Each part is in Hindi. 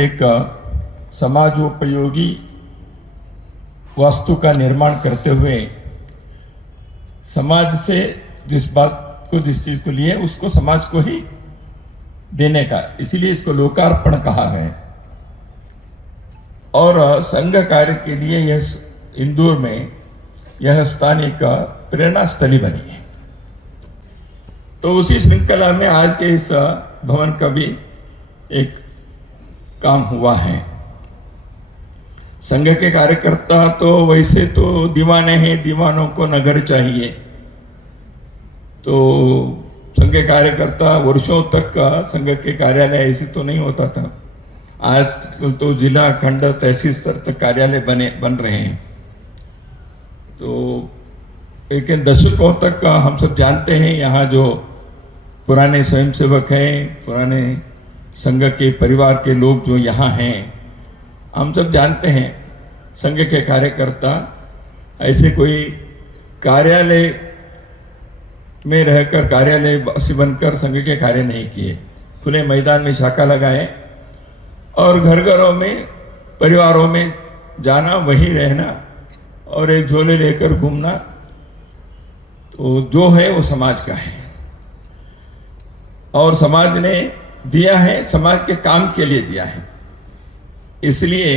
एक समाजोपयोगी वस्तु का निर्माण करते हुए समाज से जिस बात को, जिस चीज को लिए उसको समाज को ही देने का, इसीलिए इसको लोकार्पण कहा है। और संघ कार्य के लिए यह इंदौर में यह स्थान एक प्रेरणा स्थली बनी है। तो उसी श्रृंखला में आज के इस भवन का भी एक काम हुआ है। संघ के कार्यकर्ता तो वैसे तो दीवाने हैं, दीवानों को नगर चाहिए। तो संघ के कार्यकर्ता वर्षों तक का संघ के कार्यालय ऐसे तो नहीं होता था। आज तो जिला, खंड, तहसील स्तर तक कार्यालय बन रहे हैं। तो लेकिन दशकों तक हम सब जानते हैं, यहाँ जो पुराने स्वयंसेवक हैं, पुराने संघ के परिवार के लोग जो यहाँ हैं, हम सब जानते हैं संघ के कार्यकर्ता ऐसे कोई कार्यालय में रहकर, कार्यालय बनकर संघ के कार्य नहीं किए। खुले मैदान में शाखा लगाए और घर घरों में, परिवारों में जाना, वहीं रहना और एक झोले लेकर घूमना। तो जो है वो समाज का है और समाज ने दिया है, समाज के काम के लिए दिया है। इसलिए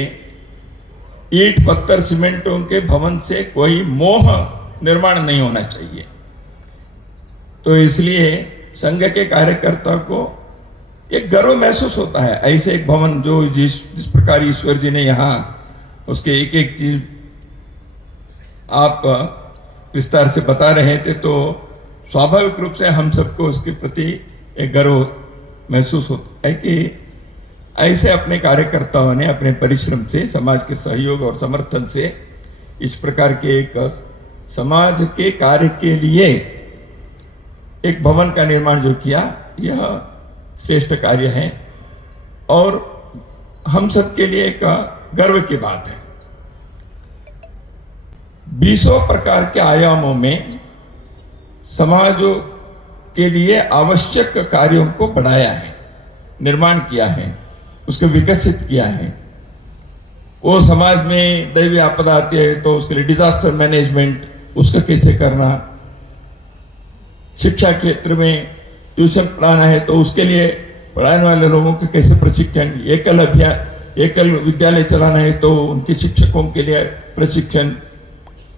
ईंट, पत्थर, सीमेंटों के भवन से कोई मोह निर्माण नहीं होना चाहिए। तो इसलिए संघ के कार्यकर्ता को एक गर्व महसूस होता है। ऐसे एक भवन जो जिस प्रकार ईश्वर जी ने यहाँ उसके एक एक चीज आप विस्तार से बता रहे थे, तो स्वाभाविक रूप से हम सबको उसके प्रति एक गर्व महसूस होता है कि ऐसे अपने कार्यकर्ताओं ने अपने परिश्रम से, समाज के सहयोग और समर्थन से इस प्रकार के एक समाज के कार्य के लिए एक भवन का निर्माण जो किया, यह श्रेष्ठ कार्य है और हम सबके लिए एक गर्व की बात है। 20 प्रकार के आयामों में समाज के लिए आवश्यक कार्यों को बढ़ाया है, निर्माण किया है, उसको विकसित किया है। वो समाज में दैवीय आपदा आती है तो उसके लिए डिजास्टर मैनेजमेंट, उसका कैसे करना, शिक्षा क्षेत्र में ट्यूशन पढ़ाना है तो उसके लिए पढ़ाने वाले लोगों के कैसे प्रशिक्षण, एकल विद्यालय चलाना है तो उनके शिक्षकों के लिए प्रशिक्षण,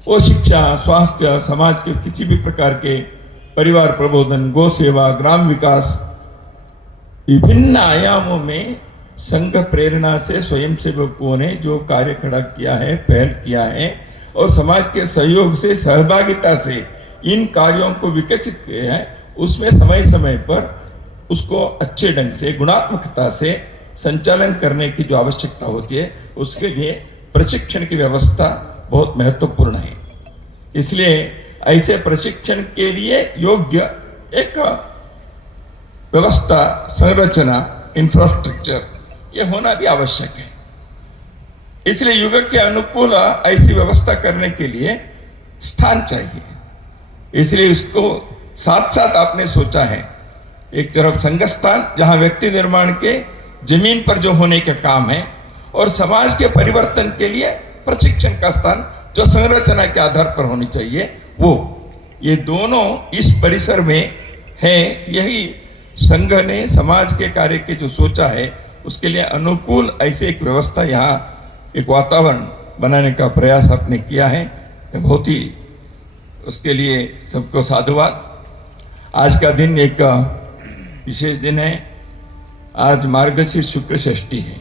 वो शिक्षा, स्वास्थ्य, समाज के किसी भी प्रकार के परिवार प्रबोधन, गौ सेवा, ग्राम विकास, विभिन्न आयामों में संघ प्रेरणा से स्वयंसेवकों ने जो कार्य खड़ा किया है, पहल किया है और समाज के सहयोग से, सहभागिता से इन कार्यों को विकसित किया है, उसमें समय समय पर उसको अच्छे ढंग से, गुणात्मकता से संचालन करने की जो आवश्यकता होती है, उसके लिए प्रशिक्षण की व्यवस्था बहुत महत्वपूर्ण है। इसलिए ऐसे प्रशिक्षण के लिए योग्य एक व्यवस्था, संरचना, इंफ्रास्ट्रक्चर ये होना भी आवश्यक है। इसलिए युग के अनुकूल ऐसी व्यवस्था करने के लिए स्थान चाहिए। इसलिए इसको साथ साथ आपने सोचा है, एक तरफ संघ स्थान जहां व्यक्ति निर्माण के जमीन पर जो होने का काम है और समाज के परिवर्तन के लिए प्रशिक्षण का स्थान जो संरचना के आधार पर होनी चाहिए, वो ये दोनों इस परिसर में है। यही संघ ने समाज के कार्य के जो सोचा है उसके लिए अनुकूल ऐसे एक व्यवस्था, यहाँ एक वातावरण बनाने का प्रयास आपने किया है। बहुत ही उसके लिए सबको साधुवाद। आज का दिन एक विशेष दिन है। आज मार्गशीर्ष शुक्ल षष्ठी है।